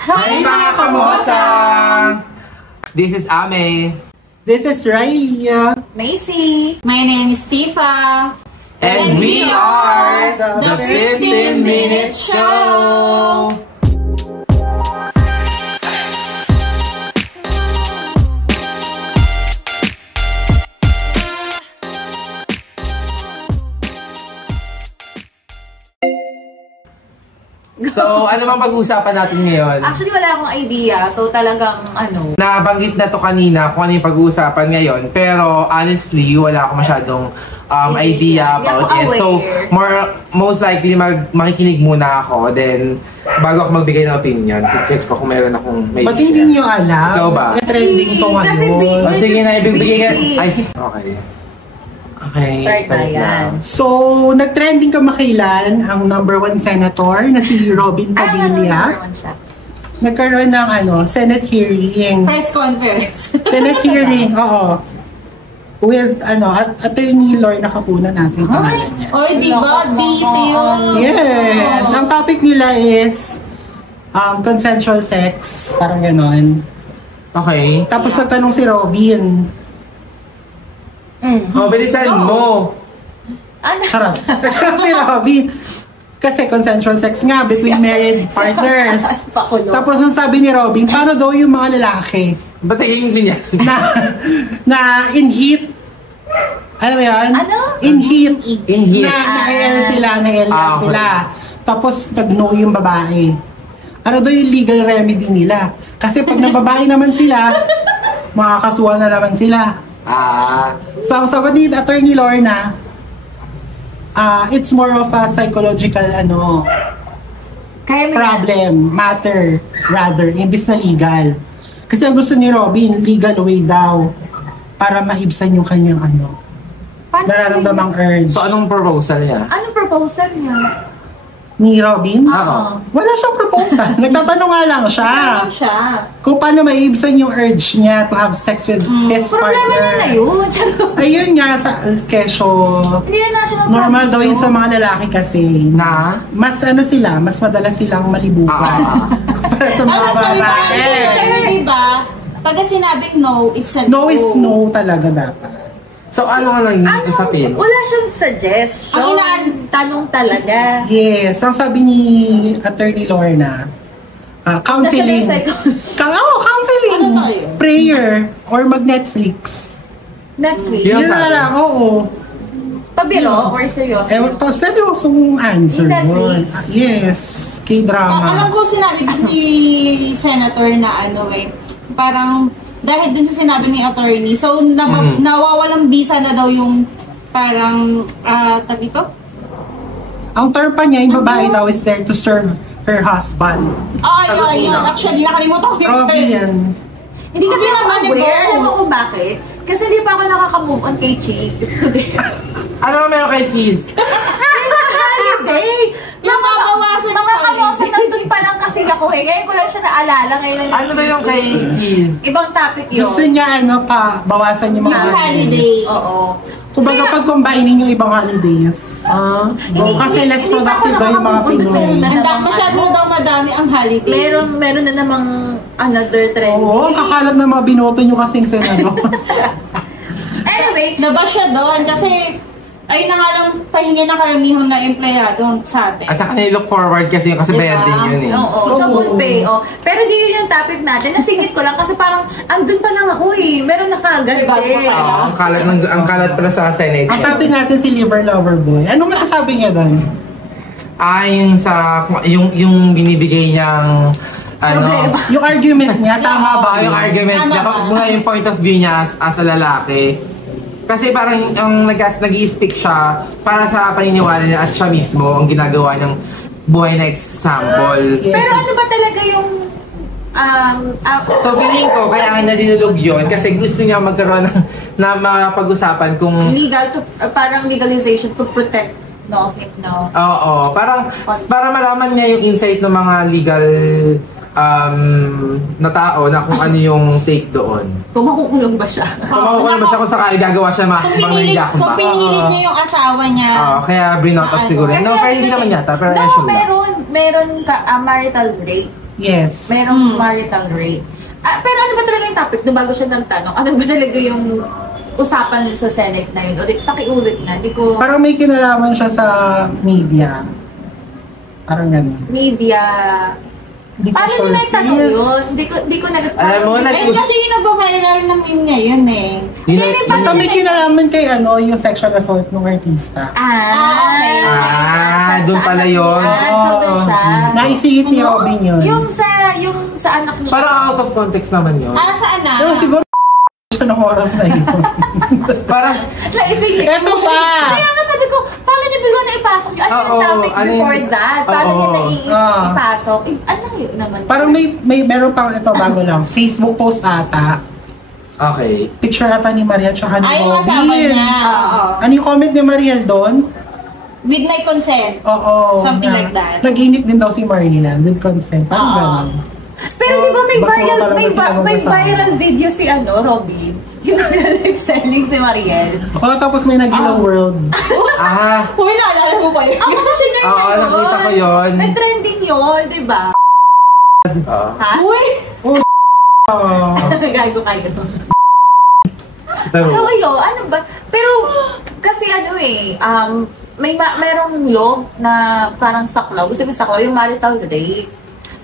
Hi mga kamosang! This is Ame. This is Riley. Macy. My name is Tifa. And we are the 15-Minute Show! So, ano bang pag-uusapan natin ngayon? Actually, wala akong idea. So, talagang Nabanggit na to kanina kung ano yung pag-uusapan ngayon. Pero, honestly, wala akong masyadong idea about it. So, most likely, makikinig muna ako. Then, bago ako magbigay ng opinion, check ko kung meron akong may Ba't hindi nyo alam? Ikaw ba? Trending to ngayon. Sige na, ibibigay ka. Ay, okay. Okay, start na yan. So, nag-trending kamakailan ang #1 senator na si Robin Padilla. Nagkaroon ng Senate hearing. Press conference. Senate hearing, oo. With Attorney Lorna Capuna natin. Oy, di ba? Dito yun. Yes. Ang topic nila is consensual sex. Parang ganon. Okay. Tapos nagtanong si Robin. Oh, bilisan mo! Sarap. Si Robin. Kasi consensual sex nga between married partners. Tapos ang sabi ni Robin, paano daw yung mga lalaki? Ba't yung binyas? Na in heat. Alam mo yan? Ano? In heat. In heat. Na-L sila, na-L sila. Tapos nag-no yung babae. Ano daw yung legal remedy nila? Kasi pag nababae naman sila, makakasuhan na naman sila. So ang sagot ni Attorney Lorna, it's more of a psychological problem, matter rather, imbis na legal. Kasi ang gusto ni Robin, legal way daw para maibsan yung kanyang nararamdamang urge. So anong proposal niya? Anong proposal niya? Ni Robin? Wala siyang proposal. Nagtatanong nga lang siya. Kung paano maiibsan yung urge niya to have sex with his partner. Problema niya na yun. Ayun nga sa kesyo. Hindi na national normal daw yun sa mga lalaki kasi na mas mas madalas silang malibukan. Para sa mga babae. Pero diba, pag sinabing no, it's a no. No is no talaga dapat. So ano nga nang usapin? Wala siyang suggestion. Ang tanong talaga. Yes, ang sabi ni Attorney Lorna, counseling. Counseling. Prayer or mag-Netflix. Netflix? Yun na lang, oo. Pabiro or seryoso? Seryosong answer. Netflix? Yes, K-drama. Alam ko sinabi ni Senator na parang dahil din sa sinabi ni attorney, so nawawalang visa na daw yung parang tag ito? Ang term pa niya, yung babae daw is there to serve her husband. Yun. Actually, nakalimutan ko yung term. Hindi kasi aware. Alam mo kung bakit? Kasi hindi pa ako nakaka-move on kay Cheese. Ano meron kay Cheese? Holiday! Yung mabawasan mga kamosa, nandun pa lang kasi ako eh. Ngayon ko lang siya naalala. Ano ba yung kay Cheese? Ibang topic yun. Gusto niya bawasan yung mga holiday. Oo. Kumbaga pag combining yung ibang holidays. Kasi less productive daw yung mga Pinoy. Masyado daw madami ang holiday. Meron na namang another trend. Oo, kakalat na mga binoto nyo kasing senador. Anyway. Naba siya doon kasi ayun na nga lang pahinga na karamihan na empleyado sa atin. At saka nililook forward kasi bending yun eh. Oo, double pay. Pero di yun yung topic natin. Nasingit ko lang kasi parang andun pa lang ako eh. Meron na kaagad eh. Ang kalat pala sa Senate. Ang topic natin si Liver Lover Boy. Anong masasabi niya doon? Yung binibigay niyang yung argument niya, tama ba? Yung argument niya, yung point of view niya as a lalaki. Kasi parang nag-i-speak siya para sa paniniwala niya at siya mismo ang ginagawa niyang buhay na example. Pero ano ba talaga yung so feeling ko kaya nga nadinulog yun kasi gusto niya magkaroon na mapag-usapan kung parang legalization to protect no. Oo, parang para malaman niya yung insight ng mga legal na tao na kung ano yung take doon. Kung makukulong ba siya? Kung makukulong ba siya kung sakali gagawa siya kung pinilit niya yung asawa niya. Kaya bring out siguro. No, pero hindi naman yata. Pero meron marital rape. Yes. Merong marital rape. Pero ano ba talaga yung topic? Nung bago siya nagtanong, ano ba talaga yung usapan sa Senate na yun? O di, pakiulit na. Di ko... Parang may kinalaman siya sa media. Parang gano'n. Media... Hindi ko Paano sure. nyo nagtanong Yes. yun? Hindi ko Alam mo, Eh, kasi yung nagpa-viral ng meme ngayon eh. Basta may kinalaman kay yung sexual assault ng artista. Okay. doon pala yun. So, doon siya. Naisingit ni Robin yun. Yung sa anak niya. Parang out of context naman yun. Saan na? Pero siguro siya ng oras na yun. Parang, Sa isingit. Eto pa! Kaya nga sabi ko, paano niya bigla na ipasok yun? Ano yung topic before that? Paano niya ipasok? Ano yun naman? Parang meron pang ito bago lang. Facebook post ata. okay. Picture ata ni Mariel tsaka ni Ay, yung kasama Robin. niya. Oo. Ano yung comment ni Mariel doon? With my consent. Oo. Something like that. Nag-init din daw si Marlena with consent. Parang gano'n. Pero di ba may Basta viral video si Robin? Yung nag-selling si Mariel. Tapos may nag-Hello World. Uy, naalala mo ba yun? Kasi sinare Oo, na yun. nakita ko yun. Nag-trending yun, di ba? Ha? Uy! Gago kayo. So, ano ba? Pero, kasi merong law na parang saklaw. Gusto mo saklaw, yung marital rape.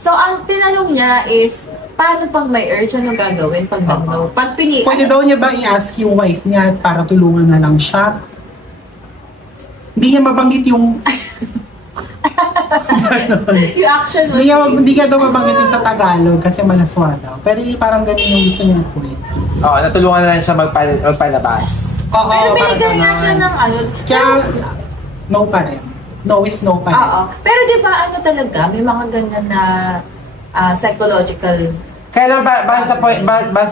So, ang tinanong niya is, paano pag may urge, ano gagawin pag nag-no? Pag Pwede daw niya ba i-ask yung wife niya para tulungan na lang siya? Hindi niya mabanggit yung... yung action mo. Hindi ka daw mabanggit yung sa Tagalog kasi malaswa daw. Pero parang ganun yung gusto niya point. Oo, natulungan na lang siya magpalabas. Oo, Pero binigyan nga siya ng Kaya, no pa rin. No is no pa rin. Oo. Pero di ba talaga, may mga ganyan na psychological. Kaya lang,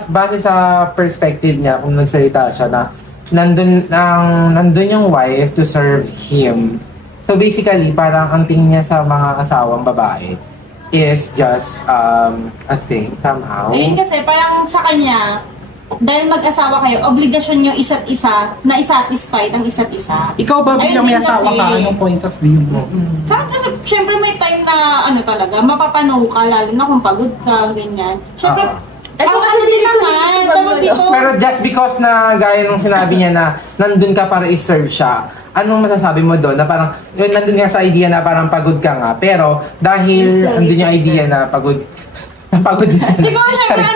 base sa perspective niya, kung nagsalita siya na nandun yung wife to serve him. So basically, parang ang tingin niya sa mga asawang babae is just a thing somehow. Ayun kasi, parang sa kanya, dahil mag-asawa kayo, obligasyon nyo isa't isa na isatisfy ang isa't isa. Ikaw ba bilang may asawa ka, anong point of view mo? Sa akin kasi, syempre may time na talaga, mapapanaw ka, lalo na kung pagod ka, ganyan. Syempre, din naman, tawag dito. Pero just because na gaya nung sinabi niya na nandun ka para i-serve siya, anong masasabi mo doon? Na parang, yun, nandun nga sa idea na parang pagod ka nga, pero dahil nandun yung idea na pagod na. Siguro syempre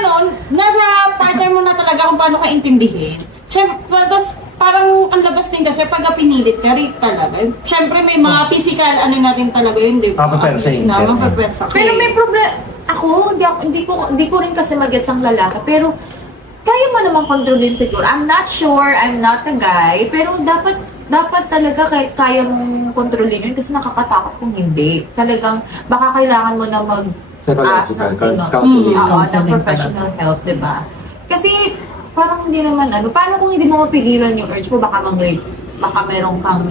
nasa partner mo na talaga kung paano ka intindihin. Syempre, tapos parang ang labas din kasi pag pinilit ka, rape talaga. Syempre may mga physical na rin talaga yun, di ba? Mapapersa. Pero may problem. Ako, hindi ko rin kasi magets ang lalaki. Pero, kaya mo naman kontrolin siguro. I'm not sure, I'm not a guy. Pero dapat talaga kaya mong kontrolin yun kasi nakakatakot kung hindi. Talagang, baka kailangan mo na ask ng professional help, diba? Kasi, parang hindi naman paano kung hindi mo mapigilan yung urge mo, baka mag-rape, baka meron kang,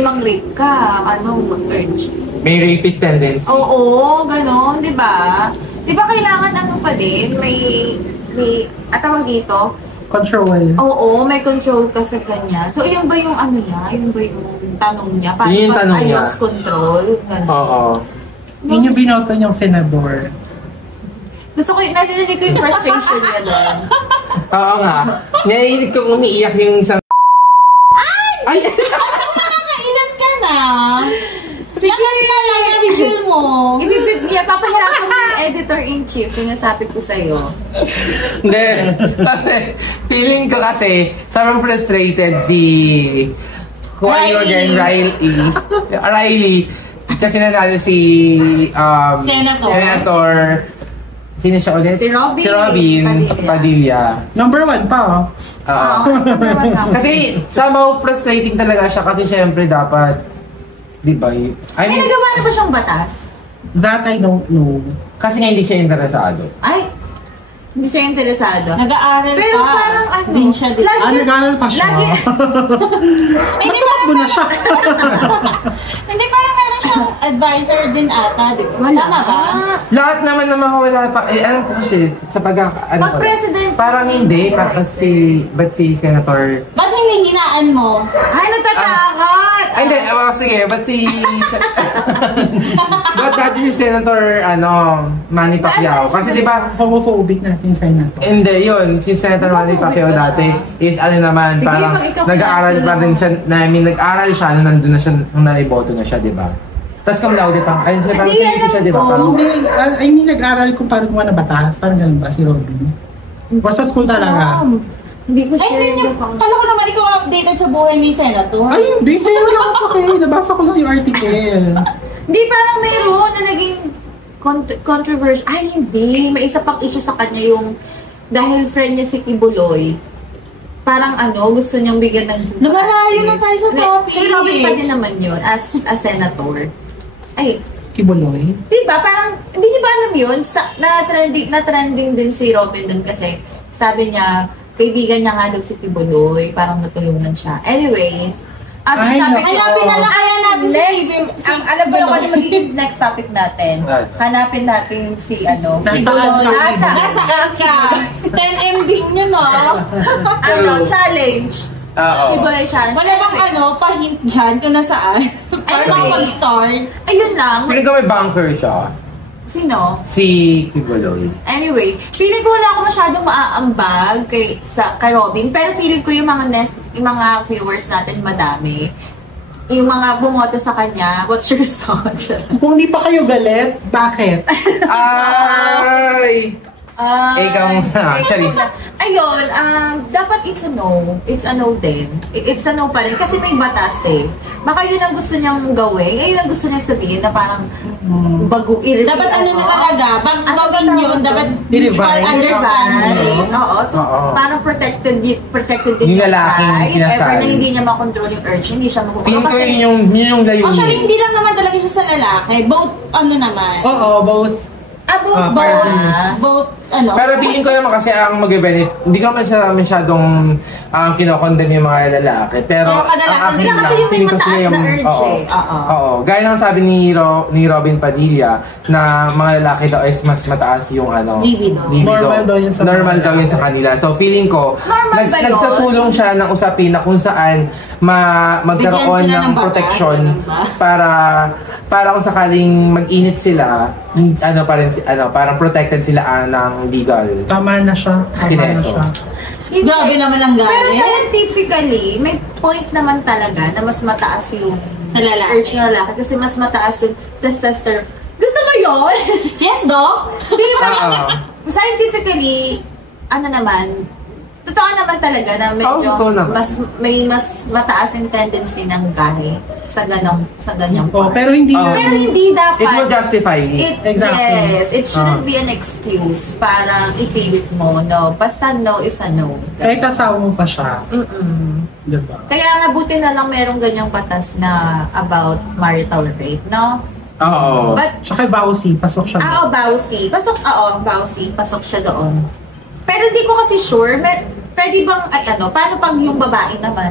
mang-rape ka, mag-urge. May rapist tendency. Oo, gano'n, di ba? Di ba kailangan pa din, may tawag dito? Control. Oo, may control ka sa ganyan. So, yun ba yung niya? Yun ba yung tanong niya? Paano yung tanong niya. ayos control? Ganun. Oo. Yun yung binoto niyang senador. Gusto ko, narinig ko yung frustration niya doon. Oo nga. Naiinig kong umiiyak yung isang... Ay! Nakakailan ka na! Sige na lang, i-reveal mo. Papahirapan mo yung editor-in-chief, sinasabi ko sa'yo. Hindi. Kasi, feeling ko kasi, sobrang frustrated si... Who are you again? Riley. Kasi nanalo si... Senator. Sino siya ulit? Si Robin. Si Robin Padilla. Number 1 pa, Number 1 na. Kasi, somehow frustrating talaga siya kasi syempre dapat... Di ba? May nagawa na ba siyang batas? That I don't know. Kasi nga hindi siya interesado. Ay, hindi siya interesado. Nag-aaral Pero pa. parang Din siya din. Nag-aaral pa siya. Hindi Natatakbo na siya. Hindi parang meron siyang advisor din ata, di ba? Tama ba? Lahat naman ng mga wala pa, alam ko kasi, sa Pag-president. parang hindi, ba't si Senator... Ba't hinihinaan mo? Ay, natatakot! Ay, hindi. Sige, ba't si... ba't dati si Senator, Manny Pacquiao? Kasi di ba... Homophobic natin, Senator. Hindi, yun. Si Senator Manny Pacquiao dati is naman, Sige, parang pag ikaw nag-aaral pinasa pa rin siya, nag-aaral siya nung nandun na siya, nung naiboto na siya, di ba? Tapos cum laude pa. Ayun siya, parang Hindi, pinito siya, di ba? alam ko. Parang, Hindi, I mean, nag-aral ko parang mga na batas. Parang ganun ba si Robin? Basta school talaga. Hindi ko Ay, sure. hindi niya. Kala ko naman ikaw updated sa buhay ni Senator. Ay, hindi. Pero lang ako kayo. Nabasa ko lang yung article. Hindi, parang mayroon na naging controversial. Ay, hindi. May isa pang issue sa kanya yung dahil friend niya si Kibuloy. Parang gusto niyang bigyan ng... Lumalayo na tayo sa topic. Si Robin pa din naman yun as a senator. Ay, Kibuloy. diba? Parang, hindi niyo ba alam yun? Na-trending din si Robin dun kasi sabi niya, kaibigan niya nga daw si Kibuloy. Parang natulungan siya. Anyways, Hanapin na lang kaya natin si alam mo naman yung magiging next topic natin. Hanapin natin si Nasaan ka? 10MD nyo, no? Challenge. Kibuloy challenge. Wala bang pa-hint dyan kung nasaan? Para lang mag-start. Ayun lang. feeling ko may bunker siya. Sino? Si Kibuloy. Anyway, feeling ko wala ako masyadong maaambag kay Robin, pero feeling ko yung mga viewers natin madami. Yung mga bumoto sa kanya, what's your thought? Kung hindi pa kayo galit, bakit? Ay! Ikaw muna. Actually. Ayun, dapat it's a no. It's a no din. It's a no pa rin. Kasi may batas eh. Baka yun ang gusto niyang gawin. Yun ang gusto niya sabihin na parang dapat na talaga. Pag gawin yun, dapat I-revise. understand. Oo. Parang protected din Yung lalaking If ever na kinasal. hindi niya makontrol yung urge, hindi siya Feeling ko yun yung layunin. Actually, hindi lang naman talaga siya sa lalaki. Both, naman. Oo, both. Both, Pero feeling ko naman kasi ang mag-benefit, hindi ko naman siya masyadong kinokondem yung mga lalaki. Pero kadalasan sila kasi yung may mataas na urge eh. Oo. Gaya ng sabi ni Robin Padilla na mga lalaki daw is mas mataas yung libido. Normal daw yun sa kanila. So feeling ko, Normal ba yun? nagsasulong siya ng usapin na kung saan magkaroon Bigyan sila ng ng protection batas, para kung sakaling mag-init sila, parang protected sila ng legal. Tama na siya. Kineso. Grabe naman ang galit. Pero scientifically, may point naman talaga na mas mataas yung Sa lalaki. urge ng lalaki kasi mas mataas yung testosterone. Gusto mo yun? Yes, Doc? Di ba? Oo. Scientifically, totoo naman talaga na medyo totoo naman. mas mataas yung tendency ng guy sa ganyang part. Pero hindi Pero hindi dapat. It will justify it. Exactly. Yes, it shouldn't be an excuse para ipilit mo. No, basta no is a no. kahit asawa mo pa siya. Diba? Kaya nga buti na lang merong ganyang batas na about marital rape, no? Oo. But, Siya kay Bausi, pasok siya. Bawsi. Bawsi. Pasok siya doon. Pero di ko kasi sure, pwede bang, paano pag yung babae naman?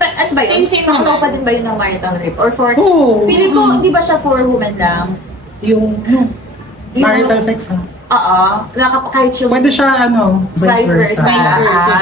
Ano ba yun? Same Sakto naman. pa din ba yun ng marital rape? Or for, Oo. feeling ko, di ba siya for women lang? Yung marital sex ha. Oo. Kahit yung Pwede siya vice versa. Vice versa.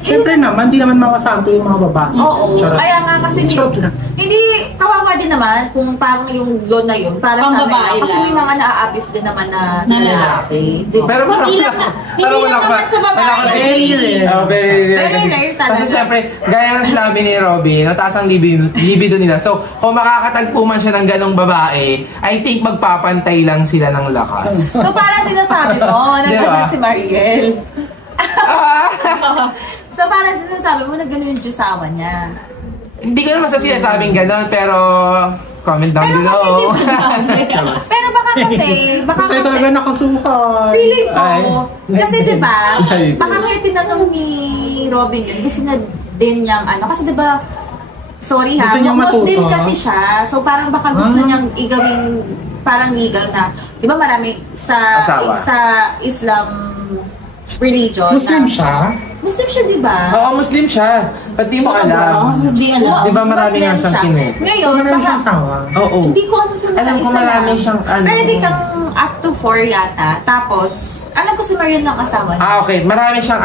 Siyempre naman, di naman makasanto yung mga babae. Oo. Charot. Kaya nga kasi Charot lang. hindi, kawawa din naman kung parang yung law na yun para Pang sa amin. babae Kasi lang. may mga naa-abuse din naman na Na lalaki. Di ba? Pero parang Hindi lang naman sa babae. Very rare. Very rare talaga. Kasi syempre, gaya ng sinabi ni Robin, mataas ang libido nila. So, kung makakatagpo man siya ng ganong babae, I think magpapantay lang sila ng lakas. So parang sinasabi mo, na Di ba? ganun si Mariel. So parang sinasabi mo na ganun yung jusawa niya. Hindi ko naman sa sinasabing ganon, pero comment down Pero below. Pero baka Tayo talaga kasi, nakasuhan. feeling ko, Ay. kasi diba, Ay. baka kaya tinanong ni Robin yun, gusto na din niyang kasi diba, sorry ha, Gusto niyang Muslim matuto. kasi siya, so parang baka gusto niyang igawin parang legal na, di ba marami sa Asawa. Islam religion. Muslim na, siya? Muslim siya, di ba? Oo, Muslim siya. Ba't di mo alam? Hindi alam. Di ba marami nga Muslim siyang siya. kinis? Ngayon, Marami baka, siyang asawa. Oo. hindi ko alam kung Alam ko isa marami lang. siyang Pwede kang up to 4 yata. Tapos, Alam ko si Mariel ng asawa niya. Okay. Marami siyang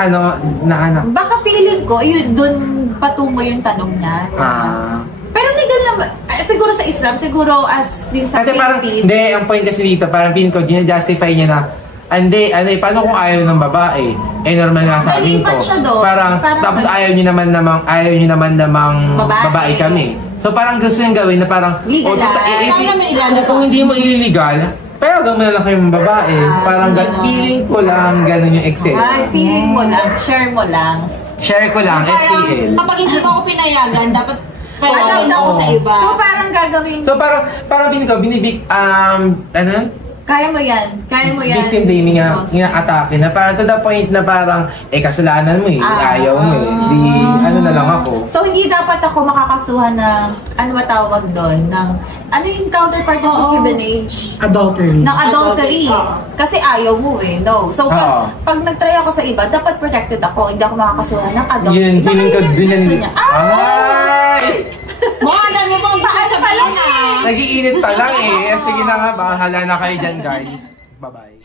na anak. Baka feeling ko, yun, dun patungo yung tanong niya. Pero legal naman. Siguro sa Islam, siguro as yung sa kasi parang, hindi, ang point kasi dito, parang feeling ko, gina-justify niya na, hindi, paano kung ayaw ng babae? Normal nga sa amin to. Parang tapos ayaw niyo naman namang babae kami. So parang gusto niyang gawin na parang, kung hindi mo ililegal, pero gawin mo na lang kayong babae. Parang feeling ko lang, gano'n yung excel. Ay, feeling mo lang, share mo lang. Share ko lang, SPL. Kapag hindi ko pinayagan, dapat kailangan ako sa iba. So parang gagawin. So parang feeling ko, Kaya mo yan. Victim blaming nga, ina-atake na parang to the point na parang, kasalanan mo ayaw mo di, na lang ako. So hindi dapat ako makakasuhan ng, ano matawag doon, ng, ano yung counterpart ng concubinage? Adultery. Ng adultery. Kasi ayaw mo no. So pag nag-try ako sa iba, dapat protected ako, hindi ako makakasuhan ng adultery. Yun, feeling ko din. Ay! Mga mo bang paano pa lang Nag-iinit pa lang Sige na nga, bahala na kayo dyan guys. Bye-bye.